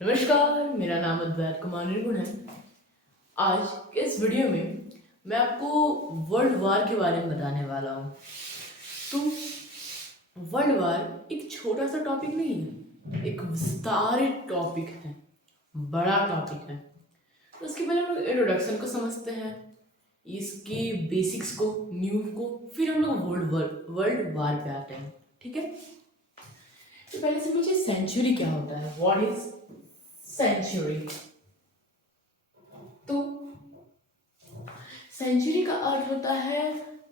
नमस्कार, मेरा नाम अद्वैत कुमार निर्गुण है। आज के इस वीडियो में मैं आपको वर्ल्ड वार के बारे में बताने वाला हूँ। तो वर्ल्ड वार एक छोटा सा टॉपिक नहीं है, एक विस्तारित टॉपिक है, बड़ा टॉपिक है। तो उसके पहले हम लोग इंट्रोडक्शन को समझते हैं, इसके बेसिक्स को, न्यू को, फिर हम लोग वर्ल्ड वार पे आते हैं। ठीक है। तो पहले समझिए सेंचुरी क्या होता है। What is century? तो सेंचुरी का अर्थ होता है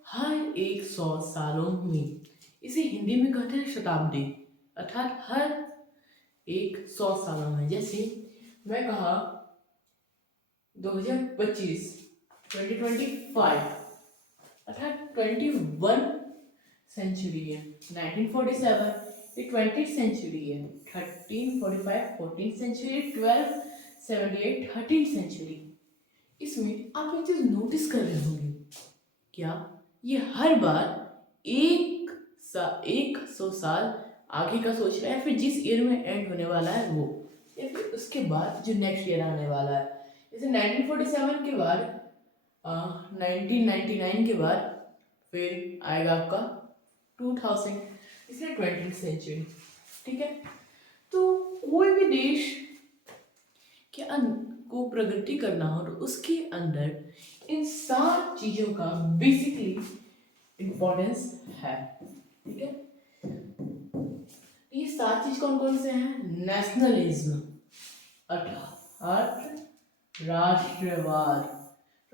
हर 100 सालों में। इसे हिंदी में कहते हैं शताब्दी, अर्थात हर 100 सालों में। जैसे मैं कहा 2025, 2025, अर्थात 21 सेंचुरी है। 1947 ये 20th सेंचुरी है। 1345 14th सेंचुरी, 1278 13th सेंचुरी। इसमें आप एक चीज नोटिस कर रहे होंगे, क्या ये हर बार 100 साल आगे का सोच रहा है, फिर जिस ईयर में एंड होने वाला है वो, या फिर उसके बाद जो नेक्स्ट ईयर आने वाला है। जैसे 1947 के बाद 1999 के बाद फिर आएगा आपका 2000, इसलिए 20th सेंचुरी। ठीक है। तो कोई भी देश के को प्रगति करना हो तो उसके अंदर इन 7 चीजों का बेसिकली इम्पोर्टेंस है। ठीक है। ये 7 चीज कौन कौन से हैं? नेशनलिज्म, अर्थात राष्ट्रवाद।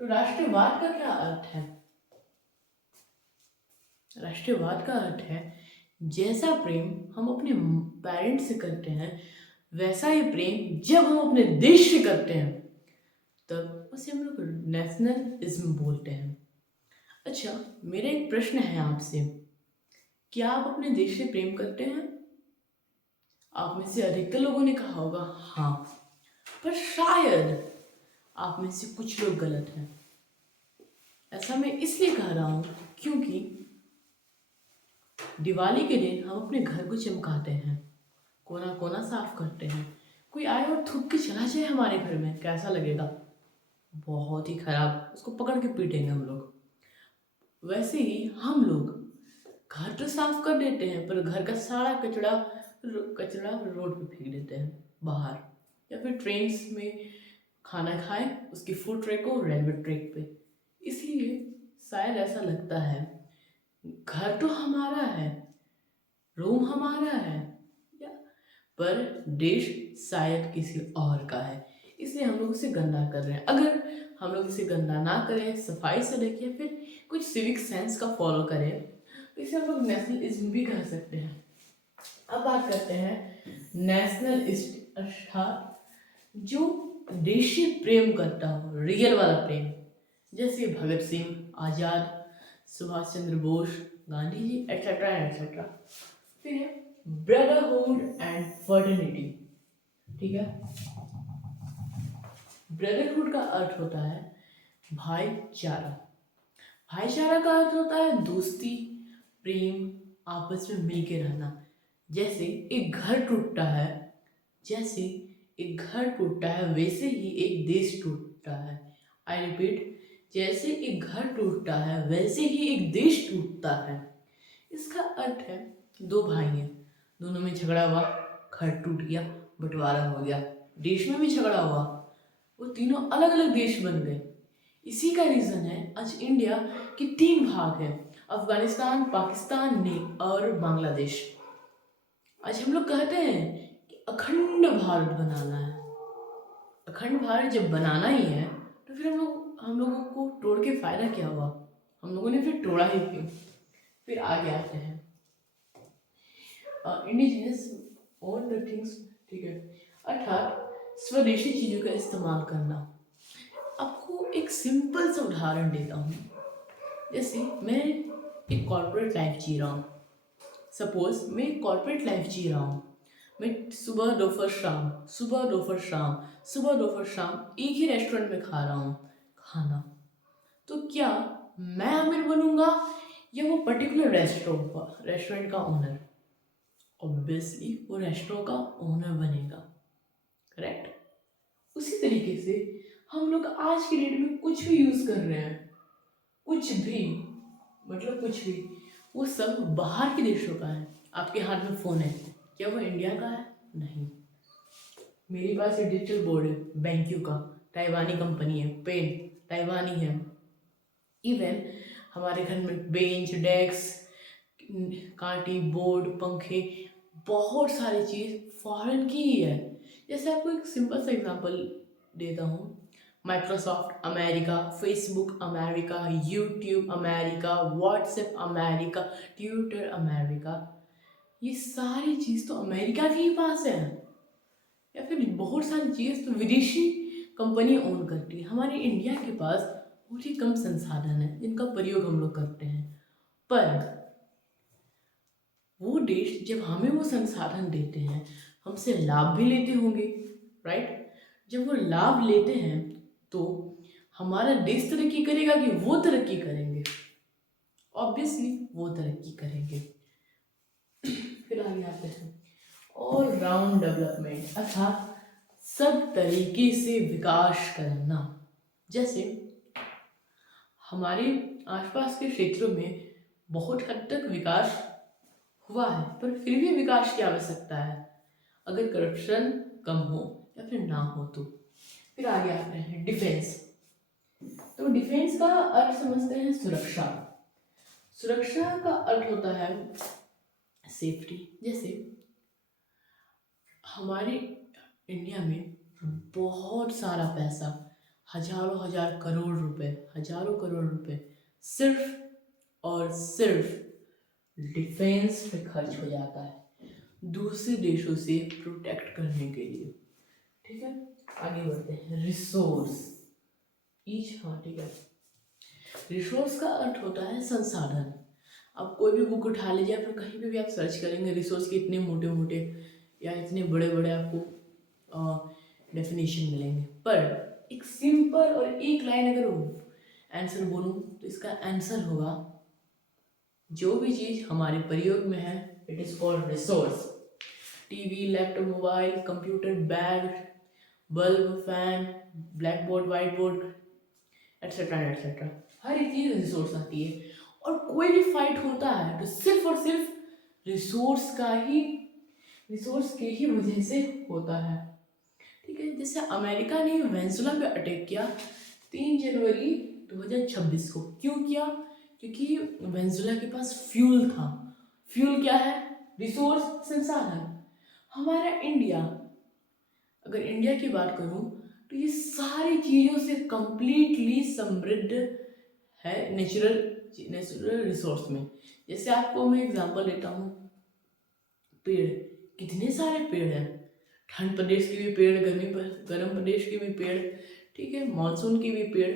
तो राष्ट्रवाद का क्या अर्थ है? राष्ट्रवाद का अर्थ है जैसा प्रेम हम अपने पेरेंट्स से करते हैं, वैसा ही प्रेम जब हम अपने देश से करते हैं तब उसे हम लोग नेशनलिज्म बोलते हैं। अच्छा, मेरा एक प्रश्न है आपसे, क्या आप अपने देश से प्रेम करते हैं? आप में से अधिकतर लोगों ने कहा होगा हाँ, पर शायद आप में से कुछ लोग गलत हैं। ऐसा मैं इसलिए कह रहा हूँ क्योंकि दिवाली के दिन हम अपने घर को चमकाते हैं, कोना कोना साफ करते हैं। कोई आए और थूक के चला जाए हमारे घर में, कैसा लगेगा? बहुत ही खराब, उसको पकड़ के पीटेंगे हम लोग। वैसे ही हम लोग घर तो साफ कर देते हैं, पर घर का सारा कचरा कचरा रोड पे फेंक देते हैं बाहर, या फिर ट्रेन में खाना खाए उसकी फूड ट्रैक को रेलवे ट्रैक पे। इसलिए शायद ऐसा लगता है घर तो हमारा है, रूम हमारा है, या पर देश शायद किसी और का है, इसलिए हम लोग उसे गंदा कर रहे हैं। अगर हम लोग इसे गंदा ना करें, सफाई से रखें, फिर कुछ सिविक सेंस का फॉलो करें, तो इसे हम लोग नेशनलिज्म भी कह सकते हैं। अब बात करते हैं नेशनलिस्ट, अर्थात जो देश से प्रेम करता हो, रियल वाला प्रेम। जैसे भगत सिंह, आजाद, सुभाष चंद्र बोस, गांधी जी, एटसेट्रा एटसेट्रा। फिर है ब्रदरहुड एंड फर्टर्निटी। ठीक है। ब्रदरहुड का अर्थ होता है भाईचारा। भाईचारा का अर्थ होता है दोस्ती, प्रेम, आपस में मिलके रहना। जैसे एक घर टूटता है, जैसे एक घर टूटता है वैसे ही एक देश टूटता है। आई रिपीट, जैसे एक घर टूटता है वैसे ही एक देश टूटता है। इसका अर्थ है दो भाई हैं, दोनों में झगड़ा हुआ, घर टूट गया, बंटवारा हो गया। देश में भी झगड़ा हुआ, वो तीनों अलग अलग देश बन गए। इसी का रीजन है आज इंडिया के 3 भाग हैं, अफगानिस्तान, पाकिस्तान ने और बांग्लादेश। आज हम लोग कहते हैं कि अखंड भारत बनाना है। अखंड भारत जब बनाना ही है तो फिर हम लोगों को तोड़ के फायदा क्या हुआ? हम लोगों ने फिर तोड़ा ही क्यों? फिर आगे आते हैं इंडिजिनस ओन द थिंग्स। ठीक है, अर्थात स्वदेशी चीजों का इस्तेमाल करना। आपको एक सिंपल सा उदाहरण देता हूँ। जैसे मैं एक कॉर्पोरेट लाइफ जी रहा हूँ, सपोज मैं एक कॉर्पोरेट लाइफ जी रहा हूँ। मैं सुबह दोपहर शाम, सुबह दोपहर शाम, सुबह दोपहर शाम एक ही रेस्टोरेंट में खा रहा हूँ खाना। तो क्या मैं अमीर बनूंगा या वो पर्टिकुलर रेस्टोरेंट का ओनर? ऑब्वियसली वो रेस्टोरेंट का ओनर बनेगा, करेक्ट? तरीके से हम लोग आज के डेट में कुछ भी यूज़ कर रहे हैं, कुछ भी, मतलब कुछ भी, वो सब बाहर के देशों का है। आपके हाथ में फ़ोन है, क्या वो इंडिया का है? नहीं। मेरे पास ये डिजिटल बोर्ड है बैंक्यू का, ताइवानी कंपनी है, पेन ताइवानी है। इवन हमारे घर में बेंच, डेस्क, कांटी, बोर्ड, पंखे, बहुत सारी चीज़ फॉरेन की ही है। जैसे आपको एक सिंपल सा एग्जांपल देता हूँ, Microsoft America, Facebook America, YouTube America, WhatsApp America, Twitter America, ये सारी चीज़ तो अमेरिका के ही पास है। या फिर बहुत सारी चीज़ तो विदेशी कंपनी ओन करती है। हमारे इंडिया के पास बहुत ही कम संसाधन है जिनका प्रयोग हम लोग करते हैं, पर वो देश जब हमें वो संसाधन देते हैं, हमसे लाभ भी लेते होंगे, राइट? जब वो लाभ लेते हैं तो हमारा देश तरक्की करेगा कि वो तरक्की करेंगे? ऑब्वियसली वो तरक्की करेंगे। फिर आगे आते हैं, ऑल राउंड डेवलपमेंट अर्थात सब तरीके से विकास करना। जैसे हमारे आसपास के क्षेत्रों में बहुत हद तक विकास हुआ है, पर फिर भी विकास की आवश्यकता है, अगर करप्शन कम हो या फिर ना हो तो। फिर आगे आते हैं डिफेंस। तो डिफेंस का अर्थ समझते हैं सुरक्षा। सुरक्षा का अर्थ होता है सेफ्टी। जैसे हमारे इंडिया में बहुत सारा पैसा, हजारों हजार करोड़ रुपए, हजारों करोड़ रुपए सिर्फ और सिर्फ डिफेंस पे खर्च हो जाता है, दूसरे देशों से प्रोटेक्ट करने के लिए। ठीक है, आगे बढ़ते हैं। रिसोर्स ईच, हाँ ठीक है। रिसोर्स का अर्थ होता है संसाधन। आप कोई भी बुक उठा लीजिए, फिर कहीं पे भी आप सर्च करेंगे रिसोर्स के इतने मोटे मोटे या इतने बड़े बड़े आपको डेफिनेशन मिलेंगे, पर एक सिंपल और एक लाइन अगर आंसर बोलूँ तो इसका आंसर होगा, जो भी चीज़ हमारे प्रयोग में है it is called resource. TV, laptop, mobile, computer, bag, bulb, fan, black board, white board, etcetera etcetera, हर एक चीज़ रिसोर्स आती है। और कोई भी फाइट होता है तो सिर्फ और सिर्फ रिसोर्स का ही, रिसोर्स के ही वजह से होता है। ठीक है, जैसे अमेरिका ने वेनेजुएला पे अटैक किया 3 जनवरी 2026 को। क्यों किया? क्योंकि वेनेजुएला के पास फ्यूल था। फ्यूल क्या है? रिसोर्स, संसाधन। हमारा इंडिया, अगर इंडिया की बात करूं तो ये सारी चीज़ों से कंप्लीटली समृद्ध है नेचुरल रिसोर्स में। जैसे आपको मैं एग्जांपल देता हूँ, पेड़, कितने सारे पेड़ हैं, ठंड प्रदेश के भी पेड़, गर्म प्रदेश के भी पेड़, ठीक है, मानसून के भी पेड़,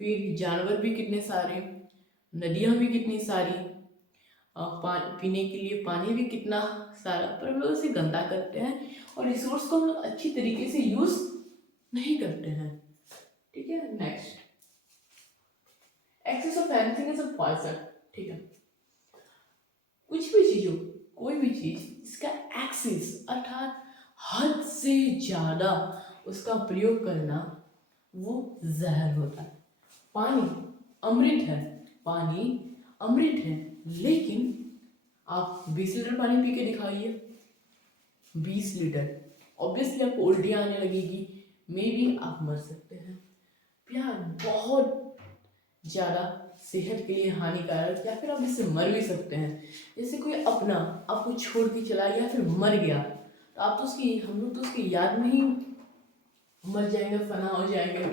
फिर जानवर भी कितने सारे, नदियाँ भी कितनी सारी, पीने के लिए पानी भी कितना सारा, पर हम लोग उसे गंदा करते हैं और रिसोर्स को हम लोग अच्छी तरीके से यूज नहीं करते हैं। ठीक है, next, excess of anything is a poison. ठीक है, कुछ भी चीजों, कोई भी चीज इसका एक्सेस अर्थात हद से ज्यादा उसका प्रयोग करना वो जहर होता है। पानी अमृत है, पानी अमृत है, लेकिन आप 20 लीटर पानी पी के दिखाइए, 20 लीटर, ऑब्वियसली आपको उल्टी आने लगेगी, मे बी आप मर सकते हैं। प्यार बहुत ज़्यादा सेहत के लिए हानिकारक, या फिर आप इससे मर भी सकते हैं। जैसे कोई अपना आपको छोड़ के चला गया फिर मर गया, तो आप तो उसकी, हम लोग तो उसकी याद में ही मर जाएंगे, फना हो जाएंगे।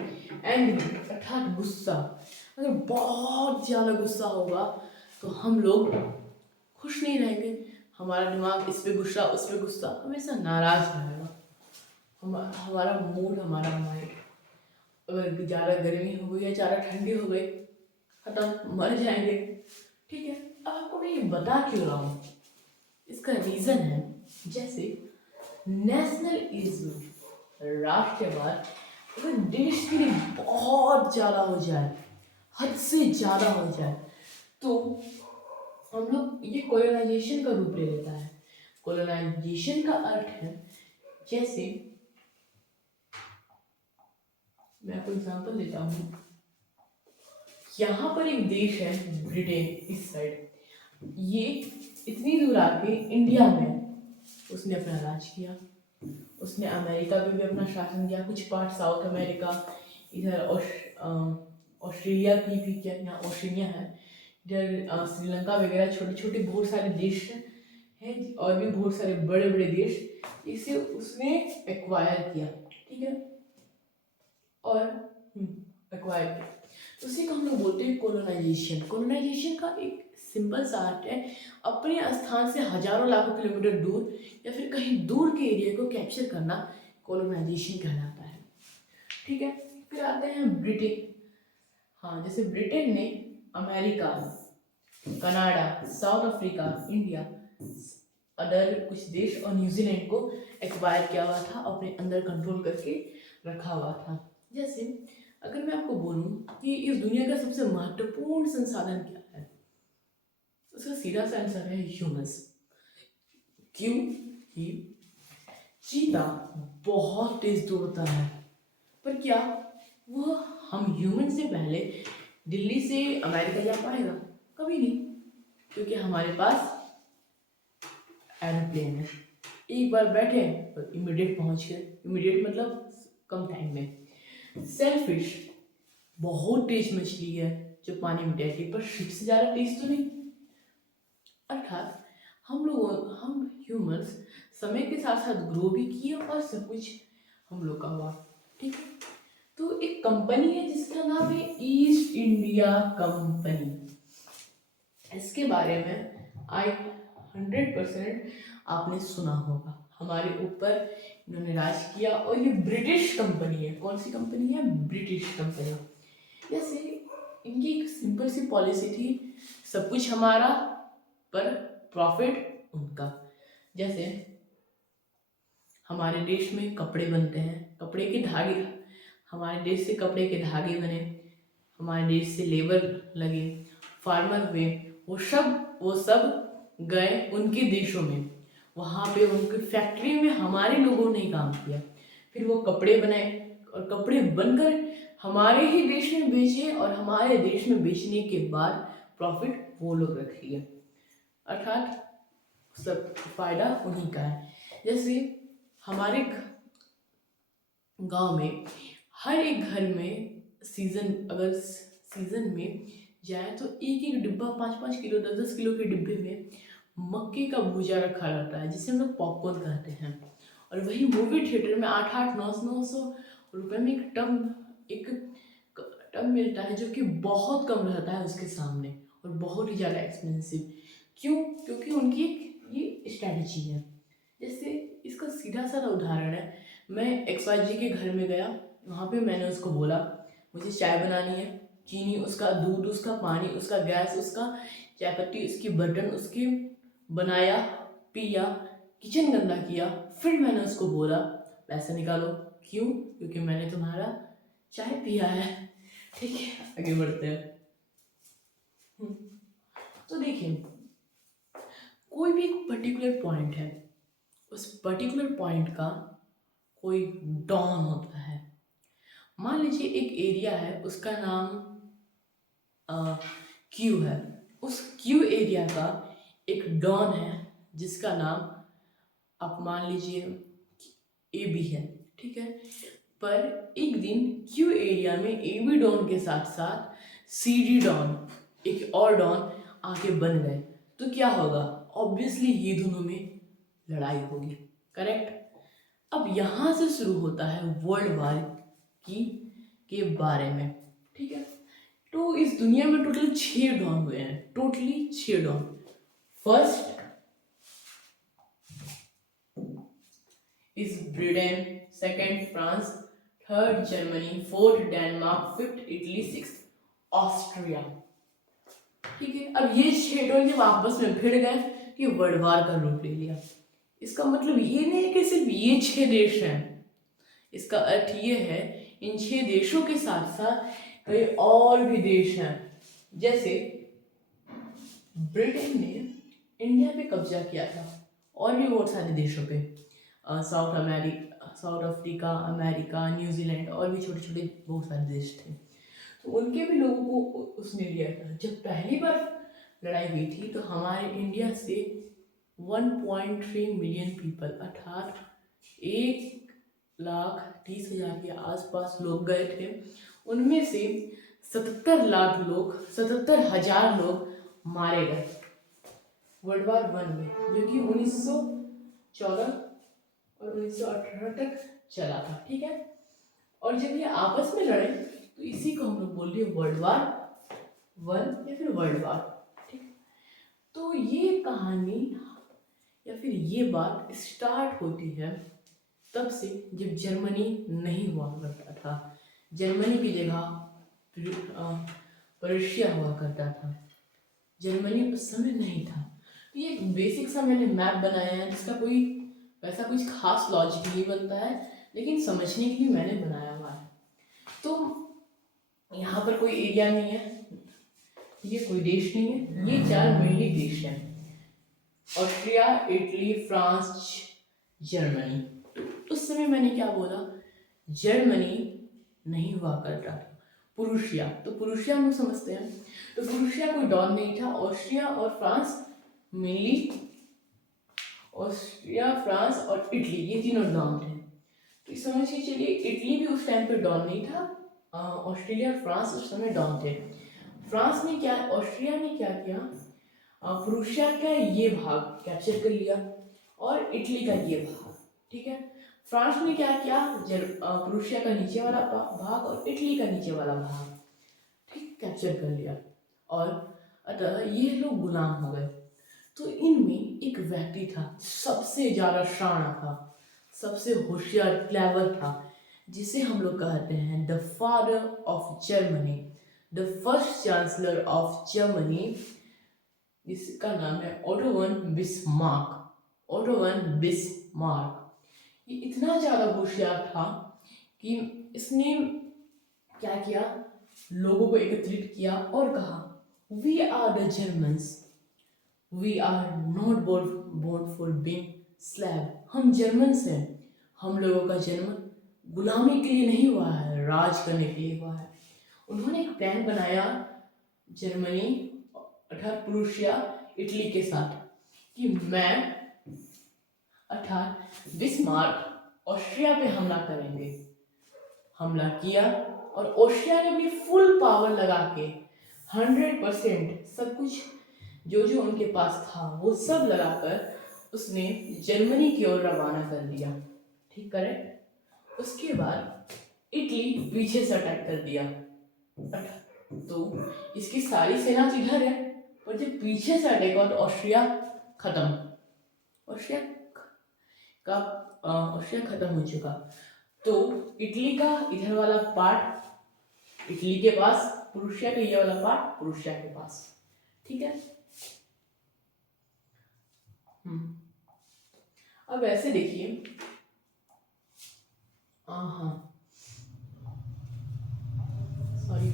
एंग्री अर्थात गुस्सा, अगर बहुत ज़्यादा गुस्सा होगा तो हम लोग खुश नहीं रहेंगे, हमारा दिमाग इस पे गुस्सा उस पे गुस्सा, हमेशा नाराज रहेगा। हमारा मूड, हमारा माइंड, अगर ज़्यादा गर्मी हो गई या ज़्यादा ठंडी हो गई, खत्म, मर जाएंगे। ठीक है, अब आपको मैं ये बता क्यों रहा हूँ, इसका रीज़न है, जैसे नेशनलिज्म, राष्ट्रवाद, अगर देश के लिए बहुत ज़्यादा हो जाए, हद से ज़्यादा हो जाए, तो हम लोग, ये कोलोनाइजेशन का रूप ले लेता है। कोलोनाइजेशन का अर्थ है, जैसे मैं आपको एग्जांपल देता हूँ। यहाँ पर एक देश है ब्रिटेन, इस साइड, ये इतनी दूर आके इंडिया में उसने अपना राज किया। उसने अमेरिका में भी अपना शासन किया, कुछ पार्ट साउथ अमेरिका, इधर ऑस्ट्रेलिया की भी क्या, यहाँ ऑस्ट्रेलिया है, इधर श्रीलंका वगैरह, छोटे छोटे बहुत सारे देश हैं और भी बहुत सारे बड़े बड़े देश, इसे उसने एक्वायर किया, ठीक है, और एक्वायर किया। तो उसी को हम लोग बोलते हैं कोलोनाइजेशन। कोलोनाइजेशन का एक सिंपल सा अर्थ है अपने स्थान से हजारों लाखों किलोमीटर दूर या फिर कहीं दूर के एरिया को कैप्चर करना कोलोनाइजेशन कहलाता है, ठीक है। फिर आते हैं ब्रिटेन। हाँ, जैसे ब्रिटेन ने America, Canada, south Africa, India, other कुछ देश और न्यूजीलैंड को एक्वायर किया हुआ था, अपने अंदर कंट्रोल करके रखा हुआ था। जैसे अगर मैं आपको बोलूं कि इस दुनिया का सबसे महत्वपूर्ण संसाधन क्या है, उसका सीधा सा आंसर है ह्यूमंस। क्यों? कि चीता बहुत तेज दौड़ता है, पर क्या वह हम ह्यूमन से पहले दिल्ली से अमेरिका जा पाएगा? कभी नहीं, क्योंकि हमारे पास एरोप्लेन है, एक बार बैठे और इमीडिएट पहुंच गए। इमीडिएट मतलब कम टाइम में। सेलफिश बहुत तेज मछली है जो पानी में तैरती है, पर शिप से ज़्यादा तेज तो नहीं। अर्थात हम ह्यूमंस समय के साथ साथ ग्रो भी किए और सब कुछ हम लोग का हुआ, ठीक है। तो एक कंपनी है जिसका नाम है ईस्ट इंडिया कंपनी। इसके बारे में आई 100% आपने सुना होगा। हमारे ऊपर इन्होंने राज किया और ये ब्रिटिश कंपनी है। कौन सी कंपनी है? British company. जैसे इनकी एक सिंपल सी पॉलिसी थी, सब कुछ हमारा पर प्रॉफिट उनका। जैसे हमारे देश में कपड़े बनते हैं, कपड़े के धागे, हमारे देश से कपड़े के धागे बने, हमारे देश से लेबर लगे, फार्मर हुए, वो सब गए उनके देशों में, वहाँ पे उनकी फैक्ट्री में हमारे लोगों ने काम किया, फिर वो कपड़े बनाए और कपड़े बनकर हमारे ही देश में बेचे और हमारे देश में बेचने के बाद प्रॉफिट वो लोग रख लिया, अर्थात सब फायदा उन्हीं का है। जैसे हमारे गांव में हर एक घर में अगर सीजन में जाए तो एक एक डिब्बा 5-5 किलो 10-10 किलो के डिब्बे में मक्के का भूजा रखा रहता है, जिसे हम लोग पॉपकॉर्न कहते हैं। और वही मूवी थिएटर में 800-900 रुपये में एक टब मिलता है, जो कि बहुत कम रहता है उसके सामने और बहुत ही ज़्यादा एक्सपेंसिव। क्यों? क्योंकि उनकी ये स्ट्रैटेजी है। जैसे इसका सीधा साधा उदाहरण है, मैं XYZ के घर में गया, वहाँ पे मैंने उसको बोला मुझे चाय बनानी है, चीनी उसका, दूध उसका, पानी उसका, गैस उसका, चाय पत्ती उसकी, बर्तन उसके, बनाया, पिया, किचन गंदा किया, फिर मैंने उसको बोला पैसे निकालो। क्यों? क्योंकि मैंने तुम्हारा चाय पिया है, ठीक है। आगे बढ़ते हैं। तो देखिए, कोई भी एक पर्टिकुलर पॉइंट है, उस पर्टिकुलर पॉइंट का कोई डॉन होता है। मान लीजिए एक एरिया है, उसका नाम क्यू है। उस क्यू एरिया का एक डॉन है जिसका नाम आप मान लीजिए ए बी है, ठीक है। पर एक दिन क्यू एरिया में ए बी डॉन के साथ साथ सी डी डॉन, एक और डॉन आके बन गए, तो क्या होगा? ऑब्वियसली ये दोनों में लड़ाई होगी, करेक्ट। अब यहाँ से शुरू होता है वर्ल्ड वार की के बारे में, ठीक है। तो इस दुनिया में टोटल 6 डॉन हुए हैं, टोटली 6 डॉन। First is Britain, second France, third Germany, fourth Denmark, fifth Italy, sixth Austria, ठीक है। अब ये 6 डॉन जब आपस में भिड़ गए कि वर्ल्ड वार का रूप ले लिया। इसका मतलब ये नहीं है कि सिर्फ ये 6 देश हैं, इसका अर्थ ये है इन 6 देशों के साथ साथ कई और भी देश हैं। जैसे ब्रिटेन ने इंडिया पे कब्जा किया था और भी बहुत सारे देशों पे, south America, south Africa, America, New Zealand और भी छोटे छोटे बहुत सारे देश थे। तो उनके भी लोगों को उसने लिया था। जब पहली बार लड़ाई हुई थी तो हमारे इंडिया से 1.3 मिलियन पीपल अर्थात 1,30,000 के आसपास लोग गए थे। उनमें से 77,000 लोग मारे गए वर्ल्ड वार 1 में, जो कि 1914 और 1918 तक चला था। ठीक है, और जब ये आपस में लड़े तो इसी को हम लोग बोलते हैं वर्ल्ड वार 1 या फिर वर्ल्ड वार। ठीक, तो ये कहानी या फिर ये बात स्टार्ट होती है तब से जब जर्मनी नहीं हुआ करता था। जर्मनी की जगह प्रूशिया हुआ करता था। जर्मनी उस समय नहीं था। तो ये एक बेसिक सा मैंने मैप बनाया है जिसका कोई वैसा कुछ खास लॉजिक नहीं बनता है, लेकिन समझने के लिए मैंने बनाया हुआ है। तो यहाँ पर कोई एरिया नहीं है, ये कोई देश नहीं है, ये 4 मेनली देश हैं: ऑस्ट्रिया, इटली, फ्रांस, जर्मनी। उस समय मैंने क्या बोला, जर्मनी नहीं हुआ करता था, प्रूशिया। तो प्रूशिया हम समझते हैं, तो प्रूशिया कोई डॉन नहीं था। ऑस्ट्रिया और फ्रांस मेनली, ऑस्ट्रिया, फ्रांस और इटली ये तीनों डॉन थे। तो समझ के चलिए इटली भी उस टाइम पे डॉन नहीं था, ऑस्ट्रेलिया और फ्रांस उस समय डॉन थे। फ्रांस ने क्या, ऑस्ट्रिया ने क्या किया, प्रूशिया का ये भाग कैप्चर कर लिया और इटली का ये भाग। ठीक है, फ्रांस ने क्या किया, प्रूशिया का नीचे वाला भाग और इटली का नीचे वाला भाग ठीक कैप्चर कर लिया, और अतः ये लोग गुलाम हो गए। तो इनमें एक व्यक्ति था सबसे ज्यादा शाना था, सबसे होशियार, क्लेवर था, जिसे हम लोग कहते हैं the father of Germany, the first chancellor of Germany, जिसका नाम है auto von Bismarck. Auto von Bismarck ये इतना ज़्यादा होशियार था कि इसने क्या किया, लोगों को एकत्रित किया और कहा, we are the Germans, we are not born for being slave. हम जर्मन्स हैं, हम लोगों का जन्म गुलामी के लिए नहीं हुआ है, राज करने के लिए हुआ है। उन्होंने एक प्लान बनाया जर्मनी अर्थात प्रूशिया, इटली के साथ, कि मैं अर्थात बिस्मार्क ऑस्ट्रिया पे हमला करेंगे। हमला किया और ऑस्ट्रिया ने भी फुल पावर लगा के 100% सब कुछ जो जो उनके पास था वो सब लगाकर उसने जर्मनी की ओर रवाना कर दिया। ठीक करेक्ट। उसके बाद इटली पीछे से अटैक कर दिया, तो इसकी सारी सेना तो इधर है, पर जब पीछे से अटैक हुआ तो ऑस्ट्रिया खत्म, ऑस्ट्रिया खत्म हो चुका। तो इटली का इधर वाला पार्ट इटली के पास, प्रूशिया का ये वाला पार्ट प्रूशिया के पास। ठीक है, अब ऐसे देखिए, सॉरी,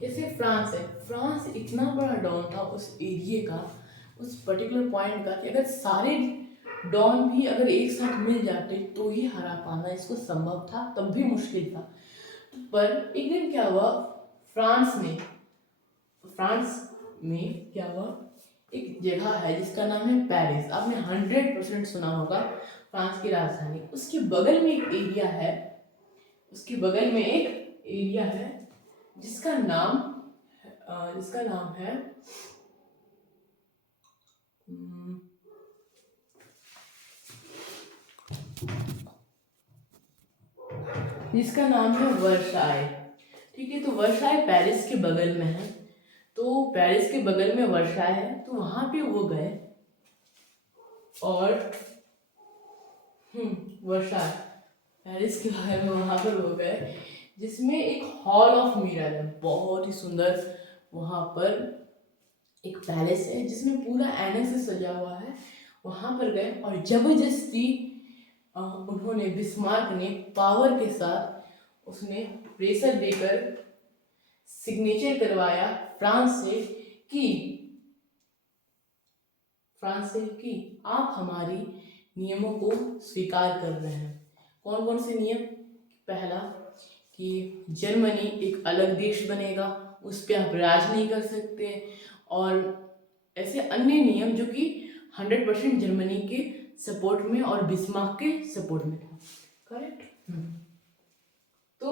जैसे फ्रांस है, फ्रांस इतना बड़ा डॉन था उस एरिया का, उस पर्टिकुलर पॉइंट का, कि अगर सारे डॉन भी अगर एक साथ मिल जाते तो ही हरा पाना इसको संभव था, तब भी मुश्किल था। पर एक दिन क्या हुआ, फ्रांस में क्या हुआ, एक जगह है जिसका नाम है पेरिस। आपने 100% सुना होगा, फ्रांस की राजधानी। उसके बगल में एक एरिया है, उसके बगल में एक एरिया है जिसका नाम है वर्साई। ठीक है, तो वर्साई पेरिस के बगल में है, तो पेरिस के बगल में वर्साई है, तो वहां पे वो गए और वर्साई पेरिस के बगल में वहां पर वो गए, जिसमें एक हॉल ऑफ मिरर है, बहुत ही सुंदर। वहां पर एक पैलेस है जिसमें पूरा ऐने से सजा हुआ है। वहां पर गए और जबरदस्ती उन्होंने, बिस्मार्क ने पावर के साथ उसने प्रेशर देकर सिग्नेचर करवाया फ्रांस से कि आप हमारी नियमों को स्वीकार कर रहे हैं, कौन कौन से नियम? पहला कि जर्मनी एक अलग देश बनेगा, उस पर आप राज नहीं कर सकते, और ऐसे अन्य नियम जो कि 100% जर्मनी के सपोर्ट में और बिस्मार्क के सपोर्ट में था। करेक्ट। तो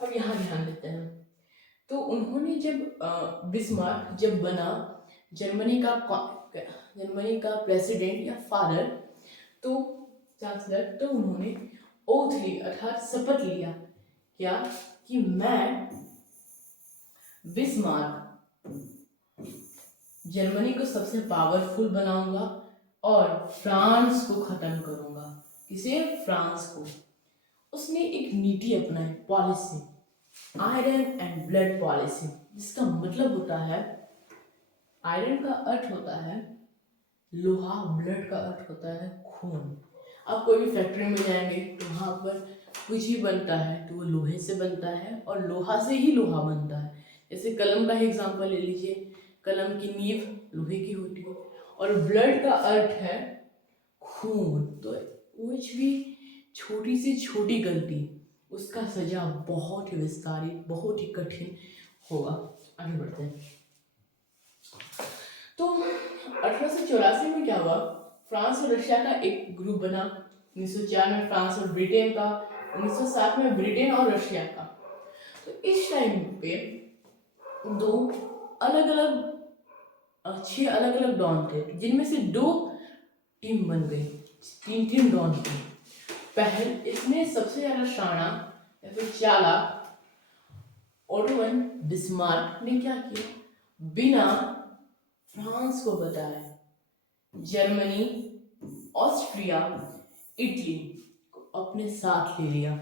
अब यहाँ ध्यान देते हैं। तो उन्होंने जब बिस्मार्क जब बना जर्मनी का प्रेसिडेंट या फादर, तो चांसलर, तो उन्होंने ओथ ली अर्थात शपथ लिया, क्या? कि मैं बिस्मार्क जर्मनी को सबसे पावरफुल बनाऊंगा और फ्रांस को खत्म करूंगा। किसे? फ्रांस को। उसने एक नीति अपनाई, policy, iron and blood policy, जिसका मतलब होता है, आयरन का अर्थ होता है लोहा, ब्लड का अर्थ होता है खून। आप कोई भी फैक्ट्री में जाएंगे तो वहाँ पर कुछ भी बनता है तो वो लोहे से बनता है, और लोहा से ही लोहा बनता है। जैसे कलम का ही एग्जांपल ले लीजिए, कलम की नींव लोहे की होती है, और ब्लड का अर्थ है खून। तो कुछ भी छोटी से छोटी गलती, उसका सजा बहुत ही विस्तारित, बहुत ही कठिन होगा। आगे बढ़ते हैं। तो 1884 में क्या हुआ? फ्रांस और रशिया का एक ग्रुप बना। 1904 में फ्रांस और ब्रिटेन का, 1907 में ब्रिटेन और रशिया का। तो इस टाइम पे दो अलग अलग 6 अलग अलग डॉन थे, जिनमें से 2 टीम बन गई, 3 टीम डॉन थी। पहले इसमें सबसे ज्यादा शाना या फिर चालाक ओटोवन बिस्मार्क ने क्या किया? बिना फ्रांस को बताए जर्मनी, ऑस्ट्रिया, इटली को अपने साथ ले लिया,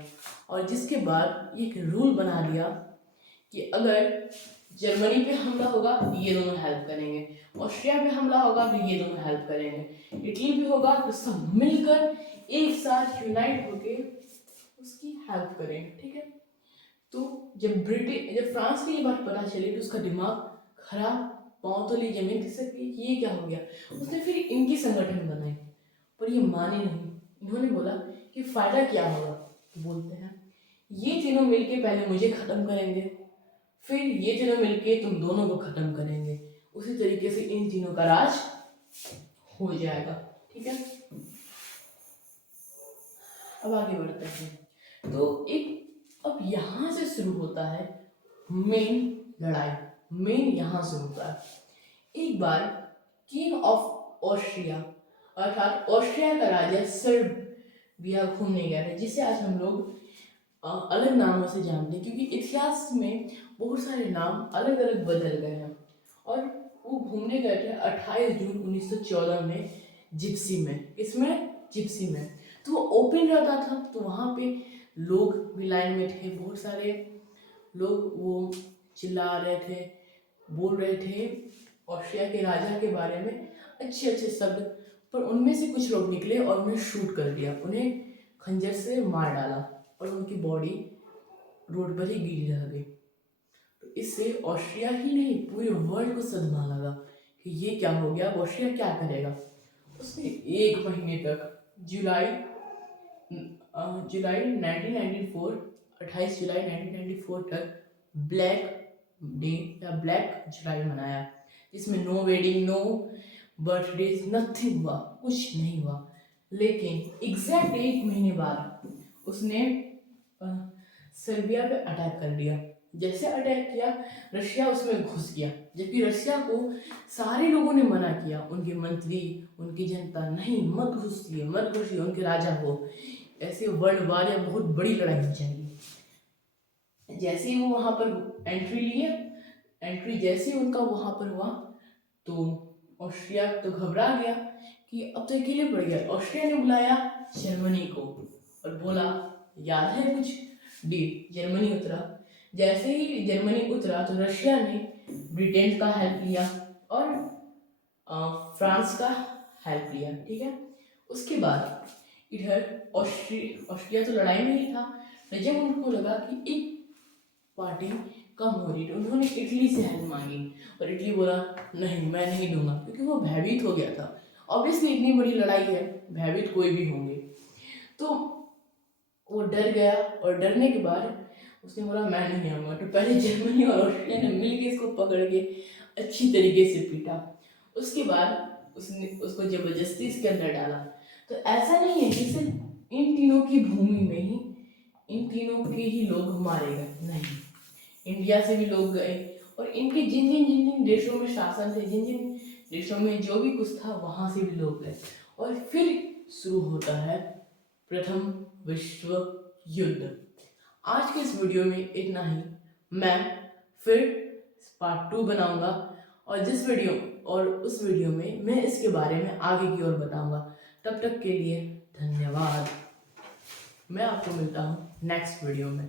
और जिसके बाद एक रूल बना दिया कि अगर जर्मनी पे हमला होगा तो ये दोनों हेल्प करेंगे, ऑस्ट्रिया पे हमला होगा तो ये दोनों हेल्प करेंगे, इटली पे होगा तो सब मिलकर एक साथ यूनाइट होके उसकी हेल्प करेंगे। ठीक है। तो जब फ्रांस को ये बात पता चली तो उसका दिमाग खराब, पांव तो ली जमीन खिसक कि ये क्या हो गया। उसने फिर इनकी संगठन बनाई, पर ये माने नहीं। इन्होंने बोला कि फायदा क्या होगा। तो बोलते हैं ये तीनों मिलके पहले मुझे खत्म करेंगे, फिर ये तीनों मिलके तुम दोनों को खत्म करेंगे, उसी तरीके से इन तीनों का राज हो जाएगा। ठीक है। अब आगे बढ़ते हैं। तो एक अब यहां से शुरू होता है मेन लड़ाई। मेन यहां से होता है। एक बार किंग ऑफ ऑस्ट्रिया अर्थात ऑस्ट्रिया का राजा सर्बिया घूमने गया था, जिसे आज हम लोग अलग नामों से जानते हैं, क्योंकि इतिहास में बहुत सारे नाम अलग अलग बदल गए हैं। और वो घूमने गए थे 28 जून 1914 में जिप्सी में। इसमें जिप्सी में तो वो ओपन रहता था, तो वहाँ पे लोग भी लाइन में थे, बहुत सारे लोग वो चिल्ला रहे थे, बोल रहे थे ऑस्ट्रिया के राजा के बारे में अच्छे अच्छे शब्द, पर उनमें से कुछ लोग निकले और उन्हें शूट कर दिया, उन्हें खंजर से मार डाला, और उनकी बॉडी रोड पर ही गिरी रह गई। तो इससे ऑस्ट्रिया ही नहीं, पूरे वर्ल्ड को सदमा लगा कि ये क्या हो गया, ऑस्ट्रिया क्या करेगा। उसने 1 महीने तक जुलाई 1994, 28 जुलाई 1994 तक ब्लैक डे या ब्लैक जुलाई मनाया, जिसमें no wedding, no birthday, nothing हुआ, कुछ नहीं हुआ। लेकिन एग्जैक्ट 1 महीने बाद उसने सर्बिया पे अटैक कर दिया। जैसे अटैक किया, रशिया उसमें घुस गया, जबकि रशिया को सारे लोगों ने मना किया, उनके मंत्री, उनकी जनता, नहीं मत घुसिए, मत घुसिए, उनके राजा को, ऐसे वर्ल्ड वार या बहुत बड़ी लड़ाई हो जाएगी। जैसे ही वो वहां पर एंट्री जैसे उनका वहां पर हुआ, तो ऑस्ट्रिया तो घबरा गया कि अब तो अकेले पड़ गया। ऑस्ट्रिया ने बुलाया जर्मनी को और बोला, याद है कुछ डेट? जर्मनी उतरा। जैसे ही जर्मनी उतरा तो रशिया ने ब्रिटेन का हेल्प लिया और फ्रांस का हेल्प लिया। ठीक है। उसके बाद इधर ऑस्ट्रिया तो लड़ाई में ही था, तो जब उनको लगा कि एक पार्टी कम हो रही, तो उन्होंने इटली से हेल्प मांगी, और इटली बोला नहीं, मैं नहीं दूंगा, क्योंकि वो भयभीत हो गया था। ऑब्वियसली इतनी बड़ी लड़ाई है, भयभीत कोई भी होंगे। तो वो डर गया और डरने के बाद उसने बोला मैं नहीं आऊँगा। तो पहले जर्मनी और ऑस्ट्रिया ने मिलकर इसको पकड़ के अच्छी तरीके से पीटा। उसके बाद उसने उसको जबरदस्ती इसके अंदर डाला। तो ऐसा नहीं है कि सिर्फ इन तीनों की भूमि में ही इन तीनों के ही लोग मारे गए, नहीं, इंडिया से भी लोग गए और इनके जिन जिन देशों में शासन थे, जिन जिन देशों में जो भी कुछ था, वहाँ से भी लोग गए। और फिर शुरू होता है प्रथम विश्व युद्ध। आज के इस वीडियो में इतना ही। मैं फिर पार्ट 2 बनाऊंगा और उस वीडियो में मैं इसके बारे में आगे की ओर बताऊंगा। तब तक के लिए धन्यवाद। मैं आपको मिलता हूँ नेक्स्ट वीडियो में।